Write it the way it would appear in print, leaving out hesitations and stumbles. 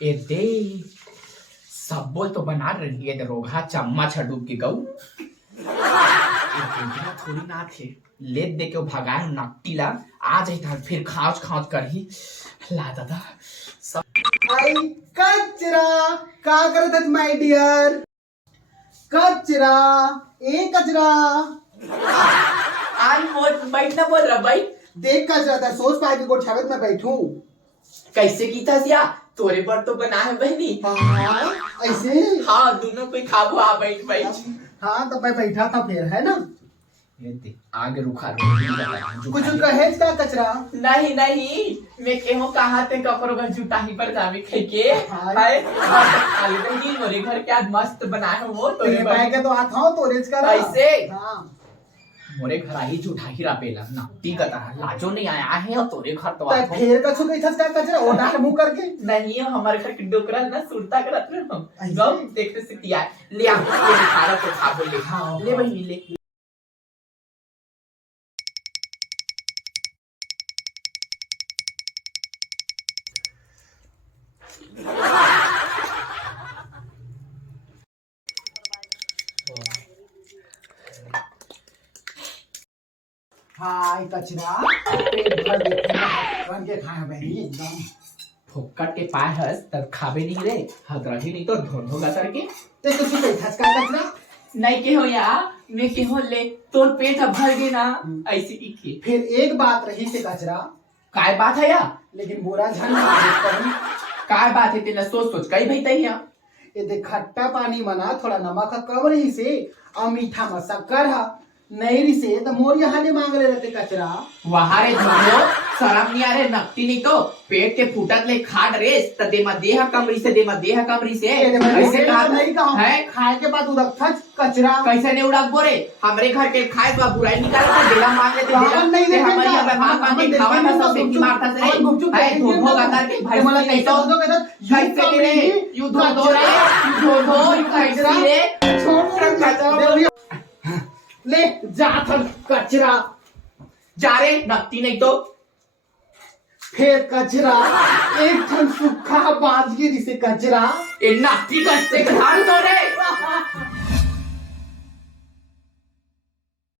ए दे सब बोल तो बना रही है रोगा चम्मच डूब के गऊ थोड़ी ना थे ले दे के भगाए नकटीला आ जाता फिर खाँच खाँच कर ही ला दादा आई कचरा का करत है माय डियर कचरा ए कचरा आज मोट बैठ ना बोल रहा भाई देख कचरा था सोच पाए कि गोठावत में बैठूं कैसे की था सिया तोरे पर तो बना है बहनी हाँ ऐसे हाँ दोनों कोई खाबो आ बैठ बैठ हाँ तो मैं बैठा था फिर है ना ये दे आगे रुखा कुछ कहे का कचरा नहीं नहीं मैं केहो कहा थे कपड़ों का जूता ही पर जामे खेके हाय खाली तो नहीं मोरे घर के आज मस्त बना है वो तेरे भाई के तो आता हूं तो रेज कर ऐसे हां मोरे घर ही जूठा ही रापेला ना टीकता लाजो नहीं आया है और तोरे घर तो आता फिर का छुके थस का कचरा ओडा के मुंह करके नहीं हमारे घर के डोकरा ना सुरता करत रहे हम गम देखते सिटिया ले आ ये खाना तो खा बोल ले ले बहनी ले हाय कचरा पेट भर के बन के खाए बहनी एकदम फोकट के पाए हस तब खाबे नहीं रे हदरही नहीं तो धोन होगा करके ते कुछ कहे थस का कचरा नहीं के हो या मैं के हो ले तोर पेट भर गए ना ऐसे की के फिर एक बात रही से कचरा काय बात है या लेकिन बुरा झन काय बात है तेना सोच सोच कई भाई तैया ये देख खट्टा पानी मना थोड़ा नमक कम रही से और मीठा में शक्कर है नहीं रही से तो मोर यहाँ ने मांग ले रहते कचरा वहां रे धोनो शराब नहीं आ रे नकटी नहीं तो पेट के फूटत ले खाड़ रेस त दे मा देह कमरी से दे मा देह कमरी से ऐसे कहा नहीं कहा है खाए के बाद उड़क था कचरा कैसे नहीं उड़क बोरे हमरे घर के खाए तो बुराई निकाल कर देला मांग लेते देला नहीं नहीं हमारी अब मां का के खावा में सब से मारता से है धोनो का करके भाई मला नहीं तो कैसे रे युद्ध दो रे युद्ध दो कैसे रे छोड़ कचरा ले जा था कचरा जा रे नकटी नहीं तो फिर कचरा एक ठन सूखा बाजगी जिसे कचरा ए नकटी का से खान तो रे